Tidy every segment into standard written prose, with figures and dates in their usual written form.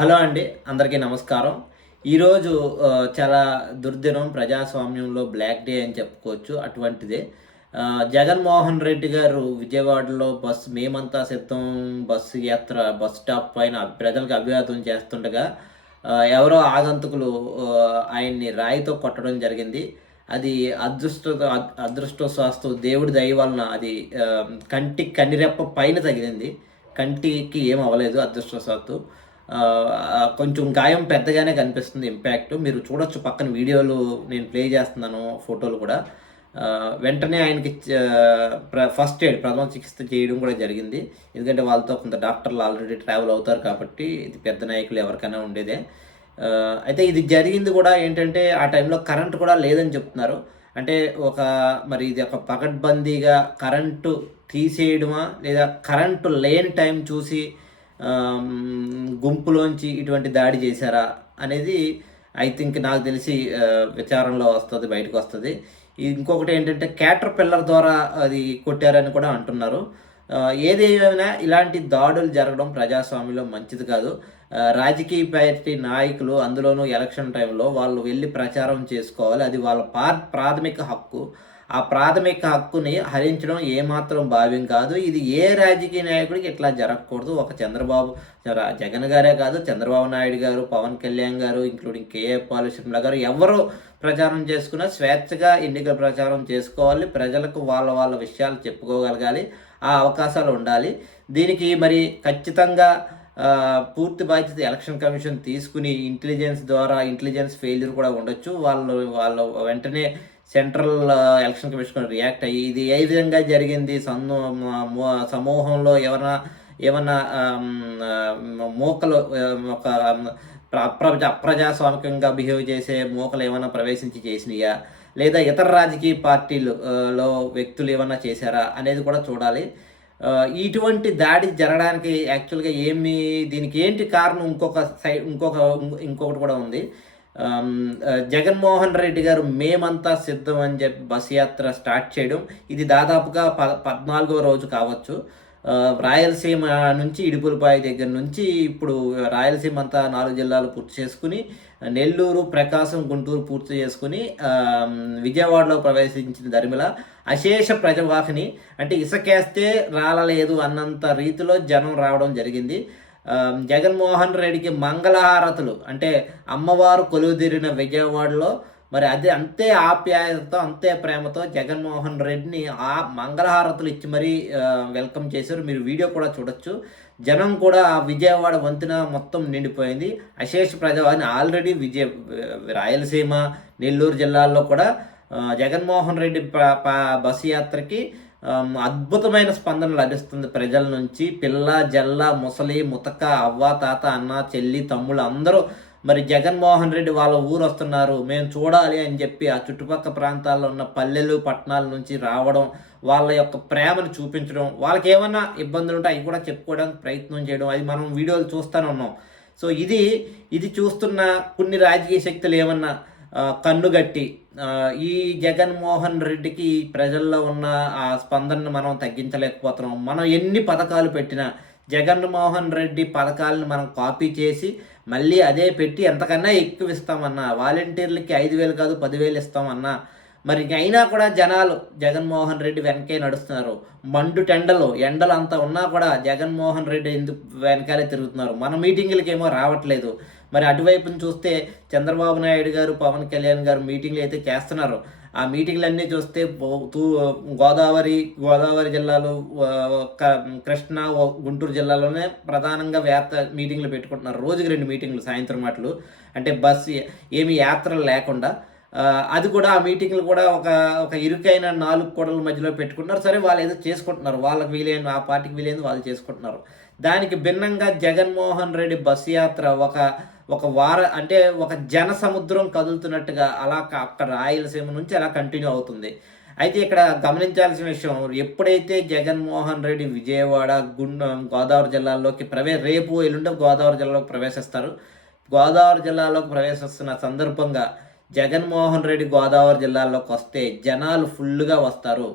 Hello అండి. అందరికీ నమస్కారం. ఈరోజు చాలా దుర్దినం ప్రజాస్వామ్యంలో బ్లాక్ డే అని చెప్పుకోవచ్చు. అటువంటిదే జగన్మోహన్ రెడ్డి గారు విజయవాడలో మేమంతా సిద్ధం బస్సు యాత్ర బస్ స్టాప్ పైన ప్రజలకు అభివాదం చేస్తుండగా ఎవరో ఆగంతకులు ఆయన్ని రాయితో కొట్టడం జరిగింది. అది అదృష్టవశాత్తు దేవుడి దయ వలన అది కంటికి కన్నిరెప్ప పైన తగిలింది. కంటికి ఏం అవ్వలేదు అదృష్టవశాత్తు. కొంచెం గాయం పెద్దగానే కనిపిస్తుంది ఇంపాక్ట్. మీరు చూడొచ్చు పక్కన వీడియోలు నేను ప్లే చేస్తున్నాను, ఫోటోలు కూడా. వెంటనే ఆయనకి ఫస్ట్ ఎయిడ్ ప్రథమ చికిత్స చేయడం కూడా జరిగింది. ఎందుకంటే వాళ్ళతో కొంత డాక్టర్లు ఆల్రెడీ ట్రావెల్ అవుతారు కాబట్టి ఇది పెద్ద నాయకులు ఎవరికైనా ఉండేదే. అయితే ఇది జరిగింది కూడా ఏంటంటే ఆ టైంలో కరెంట్ కూడా లేదని చెప్తున్నారు. అంటే మరి ఇది ఒక పకడ్బందీగా కరెంటు తీసేయడమా లేదా కరెంటు లేని టైం చూసి గుంపులోంచి ఇటువంటి దాడి చేశారా అనేది ఐ థింక్ నాకు తెలిసి విచారణలో వస్తుంది, బయటకు వస్తుంది. ఇంకొకటి ఏంటంటే క్యాటర్ పిల్లర్ ద్వారా అది కొట్టారని కూడా అంటున్నారు. ఏదేమైనా ఇలాంటి దాడులు జరగడం ప్రజాస్వామ్యంలో మంచిది కాదు. రాజకీయ పార్టీ నాయకులు అందులోనూ ఎలక్షన్ టైంలో వాళ్ళు వెళ్ళి ప్రచారం చేసుకోవాలి. అది వాళ్ళ ప్రాథమిక హక్కు. ఆ ప్రాథమిక హక్కుని హరించడం ఏమాత్రం భావ్యం కాదు. ఇది ఏ రాజకీయ నాయకుడికి ఇట్లా జరగకూడదు. ఒక జగన్ గారే కాదు, చంద్రబాబు నాయుడు గారు, పవన్ కళ్యాణ్ గారు, ఇంక్లూడింగ్ కేఏ పాల్, షర్మిల గారు ఎవరు ప్రచారం చేసుకున్నా స్వేచ్ఛగా ఎన్నికల ప్రచారం చేసుకోవాలి. ప్రజలకు వాళ్ళ వాళ్ళ విషయాలు చెప్పుకోగలగాలి. ఆ అవకాశాలు ఉండాలి. దీనికి మరి ఖచ్చితంగా పూర్తి బాధ్యత ఎలక్షన్ కమిషన్ తీసుకుని ఇంటెలిజెన్స్ ఫెయిల్యూర్ కూడా ఉండొచ్చు. వాళ్ళు వెంటనే సెంట్రల్ ఎలక్షన్ కమిషన్ రియాక్ట్ అయ్యి ఇది ఏ విధంగా జరిగింది, సమూహంలో ఏమన్నా మూకలు ఒక అప్రజాస్వామికంగా బిహేవ్ చేసే మూకలు ఏమైనా ప్రవేశించి చేసినాయా, లేదా ఇతర రాజకీయ పార్టీలలో వ్యక్తులు ఏమన్నా చేశారా అనేది కూడా చూడాలి. ఇటువంటి దాడి జరగడానికి యాక్చువల్గా దీనికి ఏంటి కారణం? ఇంకొకటి కూడా ఉంది. జగన్మోహన్ రెడ్డి గారు మేమంతా సిద్ధం అని చెప్పి బస్ యాత్ర స్టార్ట్ చేయడం ఇది దాదాపుగా 14వ రోజు కావచ్చు. రాయలసీమ నుంచి ఇడుపులపాయ దగ్గర నుంచి ఇప్పుడు రాయలసీమ అంతా 4 జిల్లాలు పూర్తి చేసుకుని, నెల్లూరు, ప్రకాశం, గుంటూరు పూర్తి చేసుకుని విజయవాడలో ప్రవేశించిన దరిమిల అశేష ప్రజవాహిని, అంటే ఇసుకేస్తే రాలలేదు అన్నంత రీతిలో జనం రావడం జరిగింది. జగన్మోహన్ రెడ్డికి మంగళహారతులు, అంటే అమ్మవారు కొలువుదీరిన విజయవాడలో మరి అదే అంతే ఆప్యాయతతో అంతే ప్రేమతో జగన్మోహన్ రెడ్డిని ఆ మంగళహారతులు ఇచ్చి మరీ వెల్కమ్ చేశారు. మీరు వీడియో కూడా చూడొచ్చు. జనం కూడా ఆ విజయవాడ వంతెన మొత్తం నిండిపోయింది. అశేష ప్రజావాహిని ఆల్రెడీ రాయలసీమ, నెల్లూరు జిల్లాల్లో కూడా జగన్మోహన్ రెడ్డి బస్సు యాత్రకి అద్భుతమైన స్పందన లభిస్తుంది ప్రజల నుంచి. పిల్ల జల్ల ముసలి ముతక అవ్వ తాత అన్న చెల్లి తమ్ముళ్ళు అందరూ మరి జగన్మోహన్ రెడ్డి వాళ్ళ ఊరు వస్తున్నారు, మేము చూడాలి అని చెప్పి ఆ చుట్టుపక్కల ప్రాంతాల్లో ఉన్న పల్లెలు పట్టణాల నుంచి రావడం, వాళ్ళ యొక్క ప్రేమను చూపించడం, వాళ్ళకి ఏమన్నా ఇబ్బందులు ఉంటే అవి కూడా చెప్పుకోవడానికి ప్రయత్నం చేయడం, అది మనం వీడియోలు చూస్తూనే ఉన్నాం. సో ఇది చూస్తున్న కొన్ని రాజకీయ శక్తులు ఏమన్నా కన్నుగట్టి ఈ జగన్మోహన్ రెడ్డికి ప్రజల్లో ఉన్న ఆ స్పందనను మనం తగ్గించలేకపోతున్నాం. మనం ఎన్ని పథకాలు పెట్టినా జగన్మోహన్ రెడ్డి పథకాలను మనం కాపీ చేసి మళ్ళీ అదే పెట్టి ఎంతకన్నా ఎక్కువ ఇస్తామన్నా, వాలంటీర్లకి 5,000 కాదు 10,000 ఇస్తామన్నా, మరి అయినా కూడా జనాలు జగన్మోహన్ రెడ్డి వెనకే నడుస్తున్నారు. ఎండలు అంత ఉన్నా కూడా జగన్మోహన్ రెడ్డి ఎందుకు వెనకాలే తిరుగుతున్నారు. మన మీటింగులకేమో రావట్లేదు. మరి అటువైపుని చూస్తే చంద్రబాబు నాయుడు గారు, పవన్ కళ్యాణ్ గారు మీటింగ్లు అయితే చేస్తున్నారు. ఆ మీటింగ్లన్నీ చూస్తే గోదావరి జిల్లాలు, కృష్ణా, గుంటూరు జిల్లాలోనే ప్రధానంగా మీటింగ్లు పెట్టుకుంటున్నారు. రోజుకి 2 మీటింగ్లు సాయంత్రం మాటలు, అంటే ఏమి యాత్రలు లేకుండా. అది కూడా ఆ మీటింగ్లు కూడా ఒక ఇరుకైన 4 కోడల మధ్యలో పెట్టుకుంటున్నారు. సరే, వాళ్ళు ఏదో చేసుకుంటున్నారు, వాళ్ళకి వీలైన ఆ పార్టీకి వీలైంది వాళ్ళు చేసుకుంటున్నారు. దానికి భిన్నంగా జగన్మోహన్ రెడ్డి బస్సు యాత్ర అంటే ఒక జన సముద్రం కదులుతున్నట్టుగా అలా అక్కడ రాయలసీమ నుంచి అలా కంటిన్యూ అవుతుంది. అయితే ఇక్కడ గమనించాల్సిన విషయం, ఎప్పుడైతే జగన్మోహన్ రెడ్డి విజయవాడ, గోదావరి జిల్లాల్లోకి రేపు ఎల్లుండి గోదావరి జిల్లాలోకి ప్రవేశిస్తారు. గోదావరి జిల్లాలోకి ప్రవేశిస్తున్న సందర్భంగా జగన్మోహన్ రెడ్డి గోదావరి జిల్లాలోకి వస్తే జనాలు ఫుల్గా వస్తారు.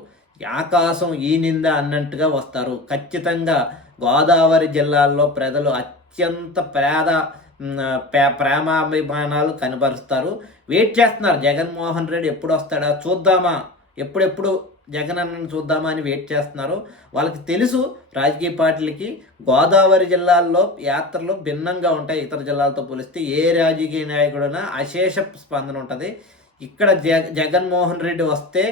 ఆకాశం ఈ నింద అన్నట్టుగా వస్తారు. ఖచ్చితంగా గోదావరి జిల్లాల్లో ప్రజలు అత్యంత ప్రేమాభిమానాలు కనబరుస్తారు. వెయిట్ చేస్తున్నారు జగన్మోహన్ రెడ్డి ఎప్పుడు వస్తాడా చూద్దామా, ఎప్పుడెప్పుడు జగన్ అన్నని చూద్దామా అని వెయిట్ చేస్తున్నారు. వాళ్ళకి తెలుసు రాజకీయ పార్టీలకి గోదావరి జిల్లాల్లో యాత్రలు భిన్నంగా ఉంటాయి ఇతర జిల్లాలతో పోలిస్తే. ఏ రాజకీయ నాయకుడైనా అశేష స్పందన ఉంటుంది. ఇక్కడ జగన్మోహన్ రెడ్డి వస్తే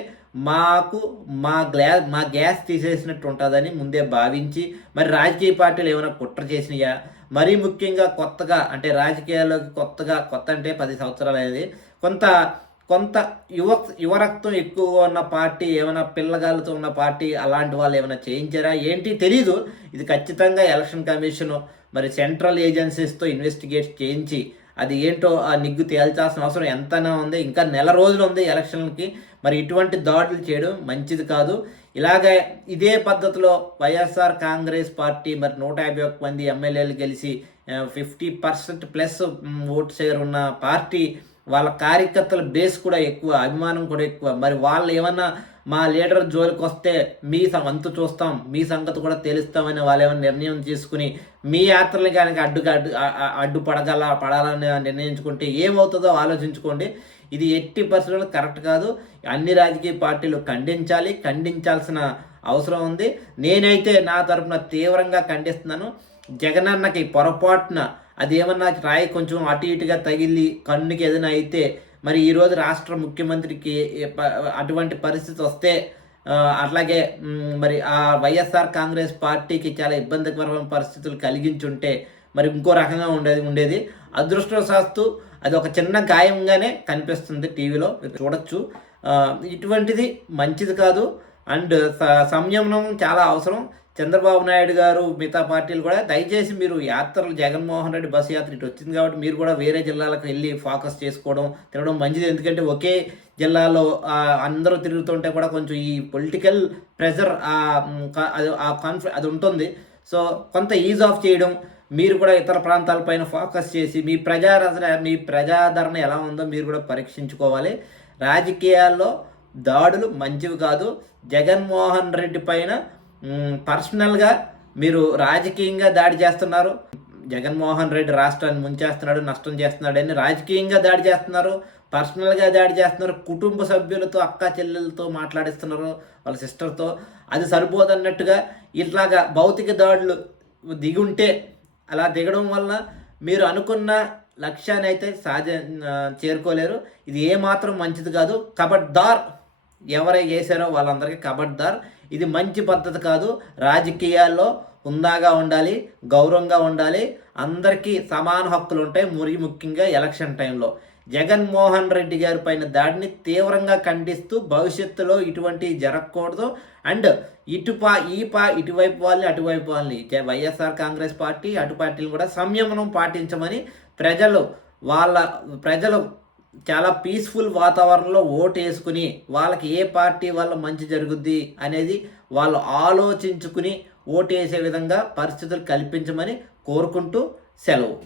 మాకు మా గ్యాస్ తీసేసినట్టు ఉంటుందని ముందే భావించి మరి రాజకీయ పార్టీలు ఏమైనా కుట్ర చేసినాయా, మరీ ముఖ్యంగా కొత్తగా అంటే రాజకీయాల్లోకి కొత్త అంటే 10 సంవత్సరాలు అనేది కొంత యువరక్తం ఎక్కువగా ఉన్న పార్టీ, ఏమైనా పిల్లగాళ్ళతో ఉన్న పార్టీ అలాంటి వాళ్ళు ఏమైనా చేయించారా ఏంటి తెలీదు. ఇది ఖచ్చితంగా ఎలక్షన్ కమిషను మరి సెంట్రల్ ఏజెన్సీస్తో ఇన్వెస్టిగేట్ చేయించి అది ఏంటో ఆ నిగ్గు తేల్చాల్సిన అవసరం ఎంతైనా ఉంది. ఇంకా నెల రోజులు ఉంది ఎలక్షన్లకి. మరి ఇటువంటి దాడులు చేయడం మంచిది కాదు. ఇలాగే ఇదే పద్ధతిలో వైఎస్ఆర్ కాంగ్రెస్ పార్టీ మరి 151 మంది ఎమ్మెల్యేలు గెలిచి 50% ప్లస్ ఓట్ షేర్ ఉన్న పార్టీ, వాళ్ళ కార్యకర్తల బేస్ కూడా ఎక్కువ, అభిమానం కూడా ఎక్కువ. మరి వాళ్ళు ఏమన్నా మా లీడర్ జోలికి వస్తే మీ అంతు చూస్తాం, మీ సంగతి కూడా తెలుస్తామని వాళ్ళు ఏమైనా నిర్ణయం తీసుకుని మీ యాత్రలు కనుక పడాలని నిర్ణయించుకుంటే ఏమవుతుందో ఆలోచించుకోండి. ఇది ఎట్టి పరిస్థితుల్లో కరెక్ట్ కాదు. అన్ని రాజకీయ పార్టీలు ఖండించాల్సిన అవసరం ఉంది. నేనైతే నా తరపున తీవ్రంగా ఖండిస్తున్నాను. జగనన్నకి పొరపాటున అది ఏమన్నా రాయి కొంచెం అటు ఇటుగా తగిలి కన్నుకి ఏదైనా అయితే మరి ఈరోజు రాష్ట్ర ముఖ్యమంత్రికి అటువంటి పరిస్థితి వస్తే అట్లాగే మరి ఆ వైఎస్ఆర్ కాంగ్రెస్ పార్టీకి చాలా ఇబ్బందికరమైన పరిస్థితులు కలిగించుంటే మరి ఇంకో రకంగా ఉండేది. అదృష్టవశాత్తు అది ఒక చిన్న గాయంగానే కనిపిస్తుంది టీవీలో చూడొచ్చు. ఇటువంటిది మంచిది కాదు. అండ్ సంయమనం చాలా అవసరం. చంద్రబాబు నాయుడు గారు మిగతా పార్టీలు కూడా దయచేసి మీరు యాత్రలు జగన్మోహన్ రెడ్డి బస్సు యాత్ర ఇటు వచ్చింది కాబట్టి మీరు కూడా వేరే జిల్లాలకు వెళ్ళి ఫోకస్ చేసుకోవడం తిరగడం మంచిది. ఎందుకంటే ఒకే జిల్లాలో అందరూ తిరుగుతుంటే కూడా కొంచెం ఈ పొలిటికల్ ప్రెషర్ అది ఉంటుంది. సో కొంత ఈజ్ ఆఫ్ చేయడం, మీరు కూడా ఇతర ప్రాంతాలపైన ఫోకస్ చేసి మీ ప్రజాదరణ ఎలా ఉందో మీరు కూడా పరీక్షించుకోవాలి. రాజకీయాల్లో దాడులు మంచివి కాదు. జగన్మోహన్ రెడ్డి పైన పర్సనల్గా మీరు రాజకీయంగా దాడి చేస్తున్నారు. జగన్మోహన్ రెడ్డి రాష్ట్రాన్ని ముంచేస్తున్నాడు, నష్టం చేస్తున్నాడు అని రాజకీయంగా దాడి చేస్తున్నారు, పర్సనల్గా దాడి చేస్తున్నారు, కుటుంబ సభ్యులతో అక్క చెల్లెలతో మాట్లాడిస్తున్నారు, వాళ్ళ సిస్టర్తో. అది సరిపోదన్నట్టుగా ఇట్లాగా భౌతిక దాడులు దిగుంటే అలా దిగడం వల్ల మీరు అనుకున్న లక్ష్యాన్ని అయితే చేరుకోలేరు. ఇది ఏమాత్రం మంచిది కాదు. కబడ్దార్, ఎవరై చేశారో వాళ్ళందరికీ కబడ్దార్. ఇది మంచి పద్ధతి కాదు. రాజకీయాల్లో హుందాగా ఉండాలి, గౌరవంగా ఉండాలి, అందరికీ సమాన హక్కులు ఉంటాయి. ముఖ్యంగా ఎలక్షన్ టైంలో జగన్మోహన్ రెడ్డి గారి పైన దాడిని తీవ్రంగా ఖండిస్తూ భవిష్యత్తులో ఇటువంటివి జరగకూడదు. అండ్ ఇటువైపు వాళ్ళని అటువైపు వాళ్ళని వైఎస్ఆర్ కాంగ్రెస్ పార్టీ అటు పార్టీలు కూడా సంయమనం పాటించమని ప్రజలు చాలా పీస్ఫుల్ వాతావరణంలో ఓటు వేసుకుని వాళ్ళకి ఏ పార్టీ వల్ల మంచి జరుగుద్ది అనేది వాళ్ళు ఆలోచించుకుని ఓటు వేసే విధంగా పరిస్థితులు కల్పించమని కోరుకుంటూ సెలవు.